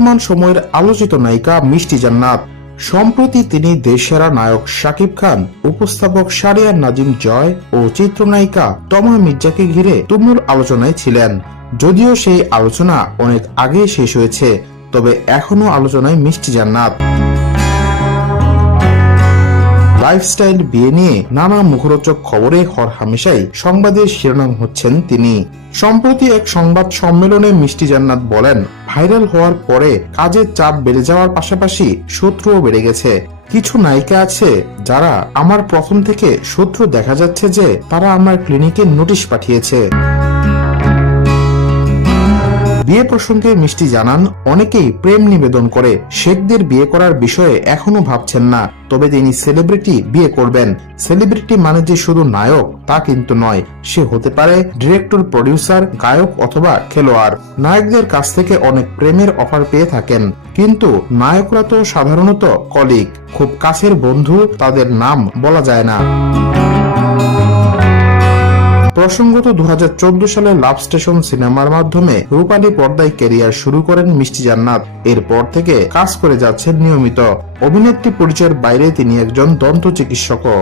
বর্তমান সময়ের আলোচিত নায়িকা মিষ্টি জান্নাত। সম্প্রতি তিনি দেশসেরা নায়ক শাকিব খান, উপস্থাপক সারিয়ার নাজিম জয় ও চিত্রনায়িকা তমা মির্জাকে ঘিরে তুমুল আলোচনায় ছিলেন। যদিও সেই আলোচনা অনেক আগে শেষ হয়েছে, তবে এখনও আলোচনায় মিষ্টি জান্নাত। লাইফস্টাইল বিয়ে নিয়ে নানা মুখরোচক খবরে হর হামেশাই সংবাদের শিরোনাম হচ্ছেন তিনি। সম্প্রতি এক সংবাদ সম্মেলনে মিষ্টি জান্নাত বলেন, ভাইরাল হওয়ার পরে কাজের চাপ বেড়ে যাওয়ার পাশাপাশি শত্রুও বেড়ে গেছে। কিছু নায়িকা আছে যারা আমার প্রথম থেকে শত্রু দেখা যাচ্ছে যে তারা আমার ক্লিনিকে নোটিশ পাঠিয়েছে। বিয়ে প্রসঙ্গে মিষ্টি জানান, অনেকেই প্রেম নিবেদন করে শেখদের বিয়ে করার বিষয়ে এখনও ভাবছেন না, তবে তিনি সেলিব্রিটি বিয়ে করবেন। সেলিব্রিটি মানে যে শুধু নায়ক, তা কিন্তু নয়, সে হতে পারে ডিরেক্টর, প্রডিউসার, গায়ক অথবা খেলোয়াড়। নায়কদের কাছ থেকে অনেক প্রেমের অফার পেয়ে থাকেন, কিন্তু নায়করা তো সাধারণত কলিগ, খুব কাছের বন্ধু, তাদের নাম বলা যায় না। প্রসঙ্গত দু হাজার চৌদ্দ সালে লাভ স্টেশন সিনেমার মাধ্যমে রূপালী পর্দায় ক্যারিয়ার শুরু করেন মিষ্টি জান্নাত। এরপর থেকে কাজ করে যাচ্ছেন নিয়মিত। অভিনেত্রী পরিচয়ের বাইরে তিনি একজন দন্ত চিকিৎসকও।